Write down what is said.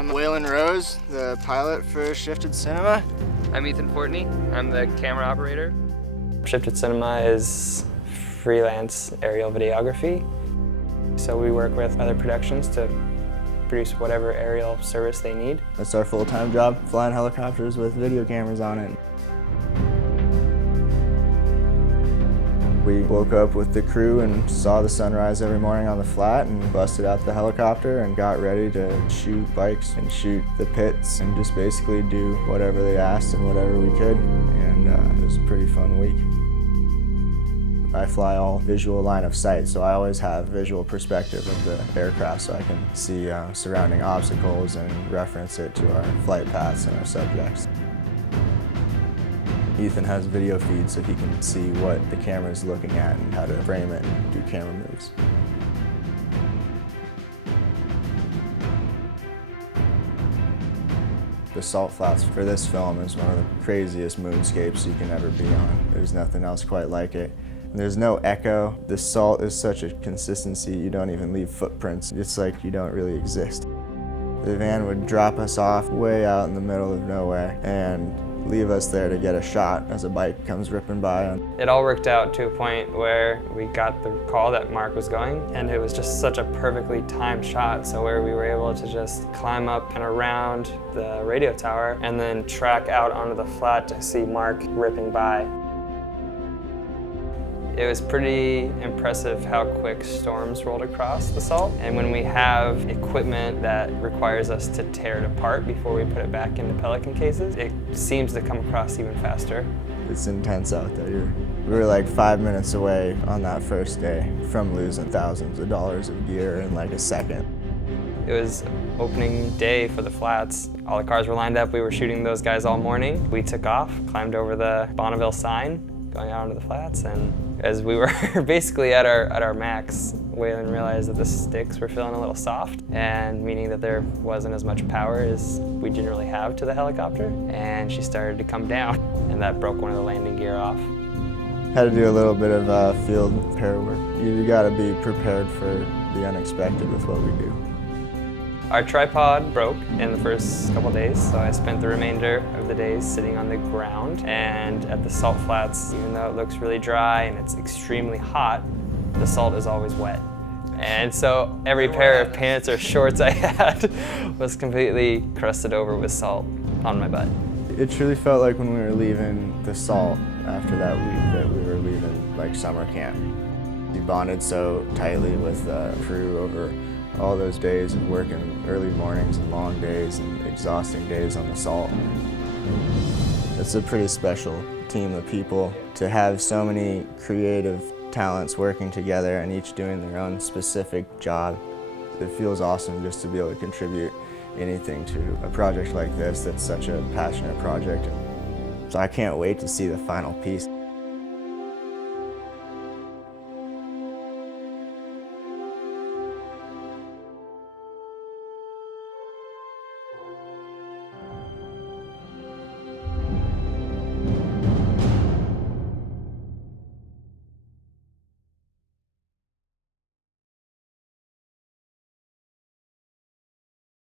I'm Waylon Rose, the pilot for Shifted Cinema. I'm Ethan Fortney. I'm the camera operator. Shifted Cinema is freelance aerial videography. So we work with other productions to produce whatever aerial service they need. That's our full-time job, flying helicopters with video cameras on it. We woke up with the crew and saw the sunrise every morning on the flat and busted out the helicopter and got ready to shoot bikes and shoot the pits and just basically do whatever they asked and whatever we could. And it was a pretty fun week. I fly all visual line of sight, so I always have visual perspective of the aircraft so I can see surrounding obstacles and reference it to our flight paths and our subjects. Ethan has video feed so he can see what the camera is looking at and how to frame it and do camera moves. The salt flats for this film is one of the craziest moonscapes you can ever be on. There's nothing else quite like it. There's no echo. The salt is such a consistency, you don't even leave footprints. It's like you don't really exist. The van would drop us off way out in the middle of nowhere and leave us there to get a shot as a bike comes ripping by. It all worked out to a point where we got the call that Mark was going, and it was just such a perfectly timed shot, so where we were able to just climb up and around the radio tower and then track out onto the flat to see Mark ripping by. It was pretty impressive how quick storms rolled across the salt, and when we have equipment that requires us to tear it apart before we put it back into Pelican cases, it seems to come across even faster. It's intense out there. We were like 5 minutes away on that first day from losing thousands of dollars of gear in like a second. It was opening day for the flats. All the cars were lined up. We were shooting those guys all morning. We took off, climbed over the Bonneville sign, going out onto the flats, and as we were basically at our max, Waylon realized that the sticks were feeling a little soft, and meaning that there wasn't as much power as we generally have to the helicopter, and she started to come down, and that broke one of the landing gear off. Had to do a little bit of field repair work. You gotta be prepared for the unexpected with what we do. Our tripod broke in the first couple days, so I spent the remainder of the days sitting on the ground. And at the salt flats, even though it looks really dry and it's extremely hot, the salt is always wet. And so every pair of pants or shorts I had was completely crusted over with salt on my butt. It truly felt like when we were leaving the salt after that week that we were leaving like summer camp. We bonded so tightly with the crew over all those days of working early mornings and long days and exhausting days on the salt. It's a pretty special team of people to have so many creative talents working together and each doing their own specific job. It feels awesome just to be able to contribute anything to a project like this that's such a passionate project. So I can't wait to see the final piece.